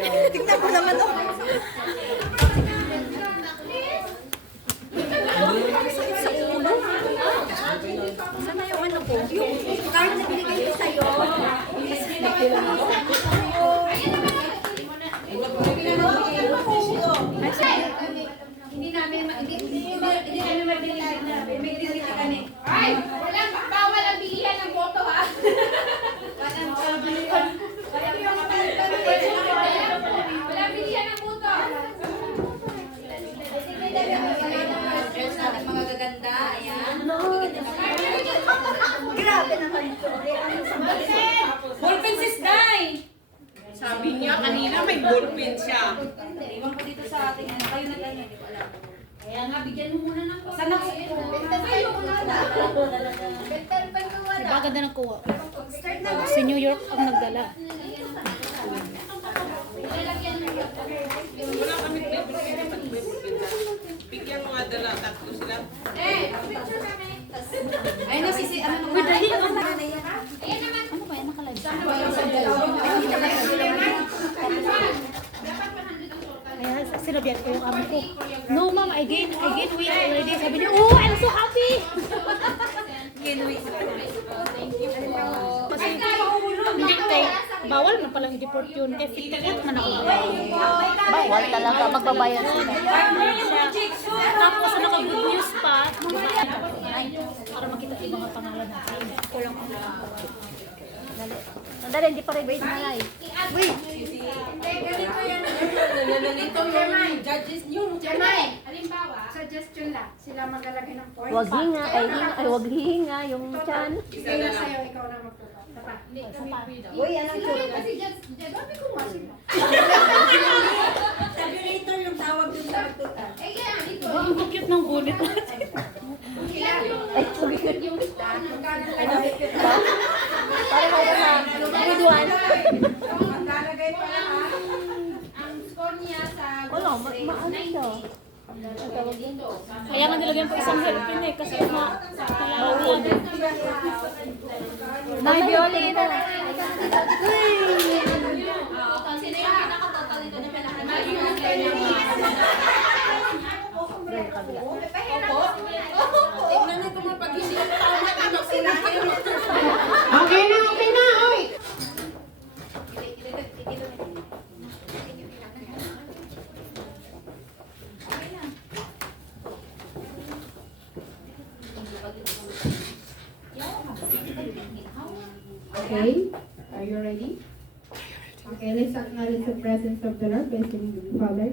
Tingnan mo naman, oh. Sakit sa ulo. Saan na yung ano ko? Yung card na binigay ko sa'yo. Hindi namin mabilisan na. May dili kami. Ay, bawal ang bilihan ng boto ha. Walang bilihan ng boto. Mga gaganda, ayan. Grabe naman ito. Ballpen sis Day. Sabi niya kanina may ballpen siya. Iwan ko dito sa ating ano. Kayo na lang, hindi ko alam. Kaya nga, bigyan mo muna ng boto. Sana ko ito. Ayoko na na. Diba ganda ng kuha? Start na. Si New York ang nagdala. Wala kami may ballpen na. Bigyan mo nga dala, tatlo sila. Picture kami. Ayun na, sisi. Ano naman? Ayan naman. Ano ba yan? Nakalive. Kaya sinabihan ko yung amo ko. No ma'am, I gain weight already. Sabi niya, oh, I'm so happy! Gain weight. Kasi hindi kay bawal na palang i-deport yun. Kaya fit man ako. Bawal talaga, magbabayad sila. Tapos naka-good news pa, para makita yung mga pangalan natin. Kulang ako. Sandali, hindi pa rin wait na live. Jermaine, halimbawa, suggestion lang. Sila maglalagay ng points. Wag hinga, wag hihinga yung chan. Kaya sa'yo, ikaw na magtuto. Tapa. Uy, anong Ikaw rin kasi dyan, sabi ko nga sila. tabulator yung tawag yung nagtutan. Eh, kaya, dito. Ang cute ng bullet natin. Ilan yung score ng gano'n. Para kayo na, good one. Ang lalagay pa lang ang score niya sa Wala, maano siya. Kaya nga nilagyan ko isang helpin eh. Kasi kailangan yan. Nay, Violina. Sino yung pinakatotal nito na pinaka-nalagay Tignan na kung pag hindi ko tama, ano sila kayo. Okay na, oy! Okay, are you ready? Okay, let's acknowledge the presence of the Lord by singing the Father.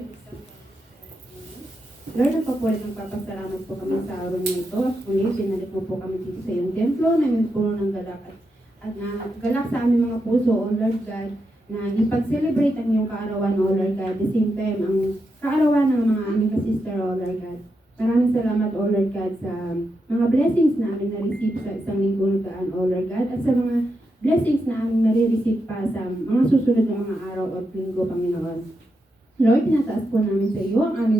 Lord, nagpapulit ng papasalamat po kami sa araw na ito at muli, binalik mo po kami dito sa iyong templo na may puno ng galak at galak sa aming mga puso, O Lord God, na ipag-celebrate ang iyong kaarawan, O Lord God, the same time ang kaarawan ng mga aming kasister, O Lord God. Maraming salamat, O Lord God, sa mga blessings na aming na-receive sa isang linggo nagaan, O Lord God, at sa mga blessings na aming nare-receive pa sa mga susunod na mga araw at linggo, Panginoon. Lord, tinataas po namin sa iyo ang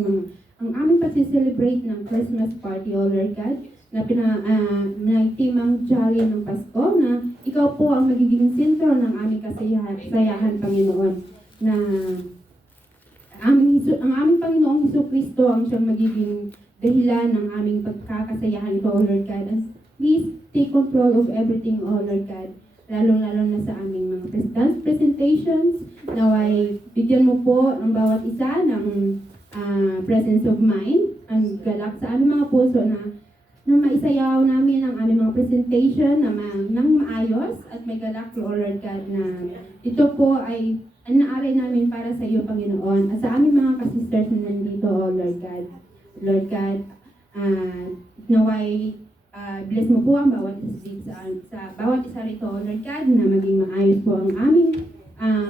aming pag-celebrate ng Christmas party, O Lord God, na timang jolly ng Pasko, na ikaw po ang magiging sentro ng aming kasayahan, Panginoon, na ang aming Panginoong Jesucristo ang siyang magiging dahilan ng aming pagkakasayahan ito, O Lord God. And please take control of everything, O Lord God, lalo-lalo na sa aming mga dance presentations. Naway, bigyan mo po ang bawat isa ng presence of mind, ang galak sa aming mga puso na maisayaw namin ang aming mga presentation ng maayos at may galak, O Lord God, na ito po ay naaray namin para sa iyo, Panginoon, at sa aming mga kasisters na nandito, O Lord God. Lord God, naway bless mo po ang bawat isa sa bawat isa rito, O Lord God, na maging maayos po ang aming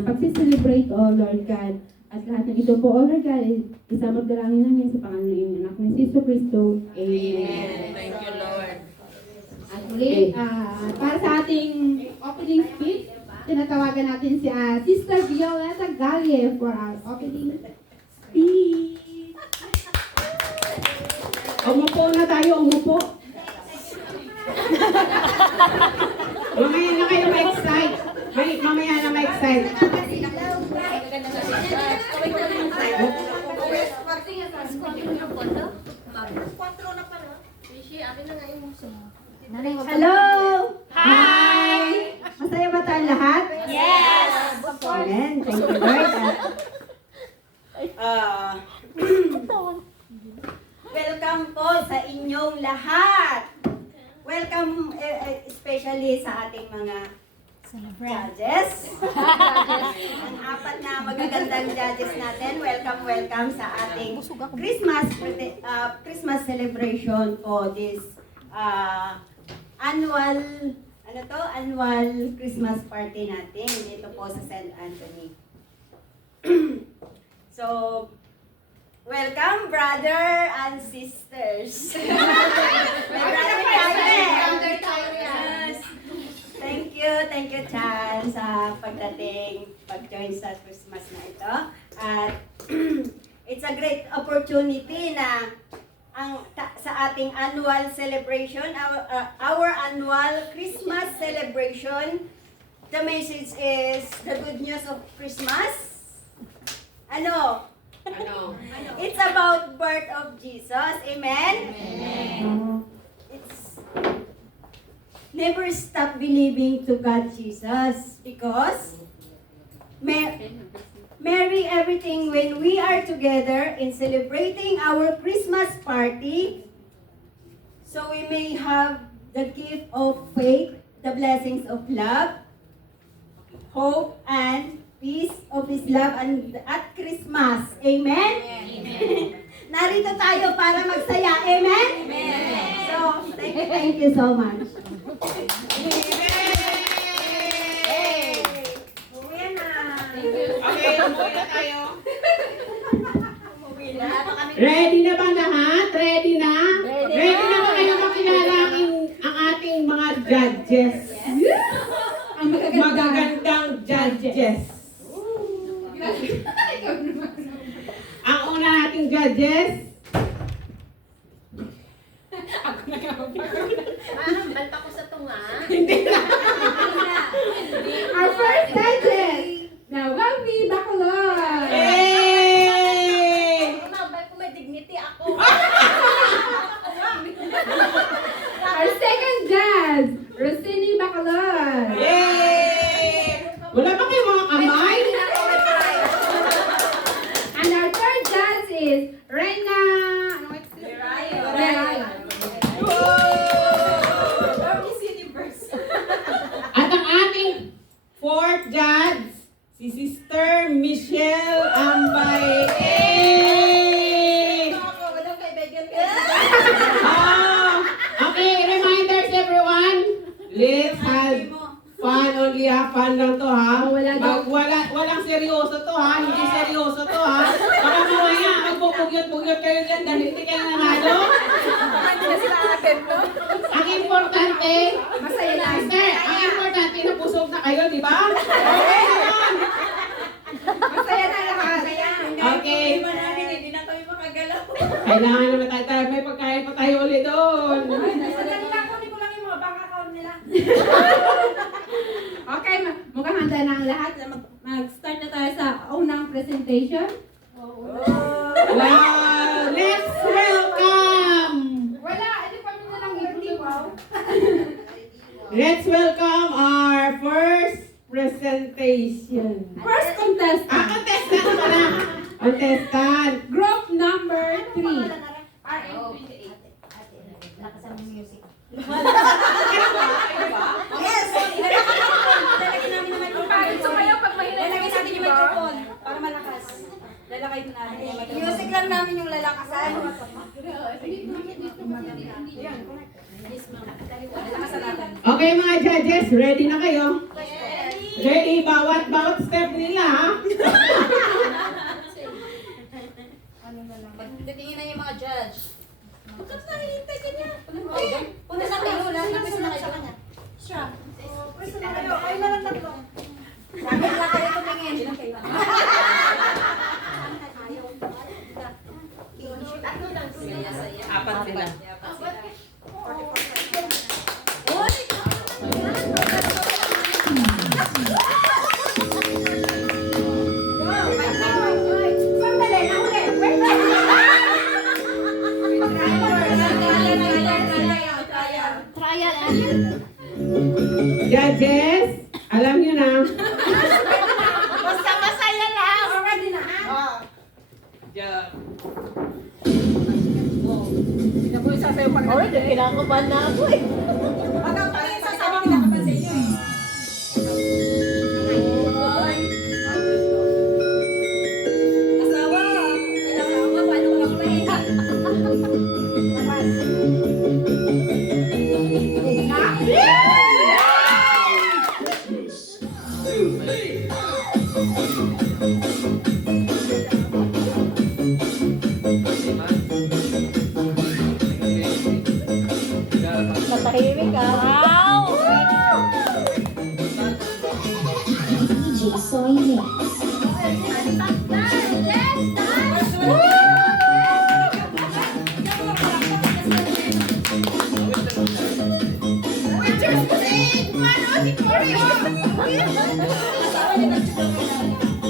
pag-celebrate, O Lord God. At lahat ng ito po, O Lord God, isama dalangin namin sa pangalan ng iyong anak na si Jesu Cristo. Amen. Thank you, Lord. At muli, para sa ating opening speech, tinatawagan natin si Sister Violeta Galle for our opening speech. Umupo na tayo, umupo. Mamaya na kayo ma-excite. Mamaya na ma-excite. maganda sa picture. Kaway ko lang yung Hello! Hi! Masaya ba tayong lahat? Yes! Amen. Thank you, Lord. Welcome po sa inyong lahat. Welcome especially sa ating mga judges. Ang apat na magagandang judges natin. Welcome sa ating Christmas celebration po this annual Christmas party natin dito po sa St. Anthony. So, welcome, brother and sisters. May brother tayo. Yes. Thank you, Chan, sa pag-join sa Christmas na ito. At it's a great opportunity na sa ating annual celebration, our annual Christmas celebration. The message is the good news of Christmas. Ano? It's about birth of Jesus. Amen? It's never stop believing to God Jesus because Merry everything when we are together in celebrating our Christmas party, so we may have the gift of faith, the blessings of love, hope, and peace of His love and at Christmas. Amen? Amen. Narito tayo para magsaya. Amen? Amen. So, thank you so much. Okay, umuwi na tayo. Ready na ba lahat? Ready na? Ready na ba kayo makilala ang ating mga judges? Ang magagandang judges. Ang una nating judges. Balta ko sa tunga. Our first judges, Nawawi Bacolod. Yay! Umabay ko may dignity ako. Our second judge, Rosini Bacolod. Yay! Wala ba kayong mga kamay? And our third judge is Rena. At ang ating fourth judge, si Sister Michelle Ambay. Yay! Okay, reminders everyone. Let's have fun, only have fun lang to ha. Walang seryoso to ha, hindi seryoso to ha. Baka mamaya magpupugyot-pugyot kayo dyan dahil hindi kayo nanalo. Ang importante, masaya lang. Sister, ang importante napusog na kayo, di ba? Okay naman. Masaya na lahat. Okay. Hindi na kami makagalaw. Kailangan naman tayo, may pagkain pa tayo ulit doon. Sandali lang, kunin ko lang yung mga bank account nila. Okay, mukhang handa na ang lahat. Mag-start na tayo sa unang presentation. Wow! Let's welcome! Wala, hindi pa na lang hindi. Wow. Let's welcome our first presentation. First contestant, Contestant pala! Contestant! group number 3. Yes! Lalagyan namin ng microphone. So kayo pag mahila Lalagyan namin yung microphone para malakas. Lalagay mo namin yung microphone. Music lang namin yung lalakasan. Lalakasan natin. Okay mga judges, ready na kayo? Ready? Bawat step nila ha? Titingin na yung mga judge. Bakit nakihintay ka niya? Punta sa kayo, lahat na gusto na kayo sa kanya. Siya. Pwede na kayo, kayo na lang tatlo. Bakit lang kayo tumingin? Apat sila. Yeah. Alright, kinakabahan na ako eh. Matahimik ka. Wow!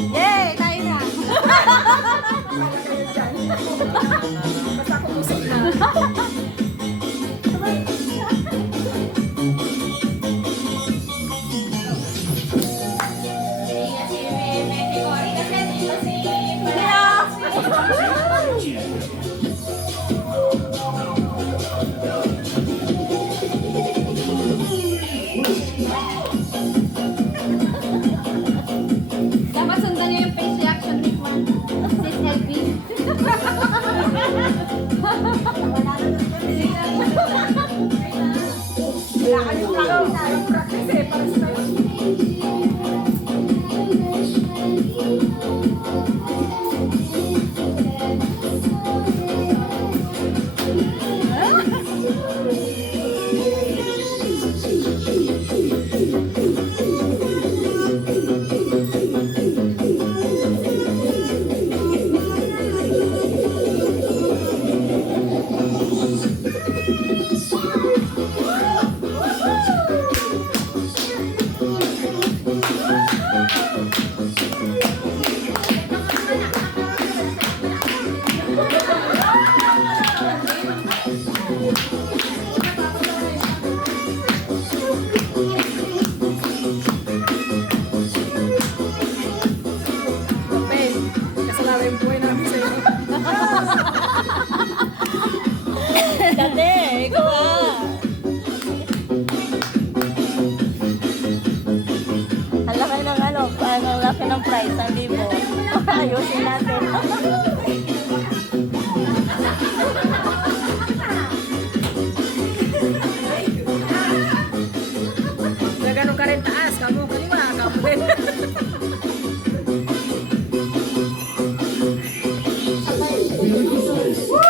Yay! Tayo na! Dapat sundan niyo yung face reaction ni Juan. Sis Elvin. Dati, ikaw ah. Ang laki ng ano, ang laki ng price, ang libo. Ayusin natin. Gano'n ka rin taas, kamu kaliwa, kamu rin. Woo!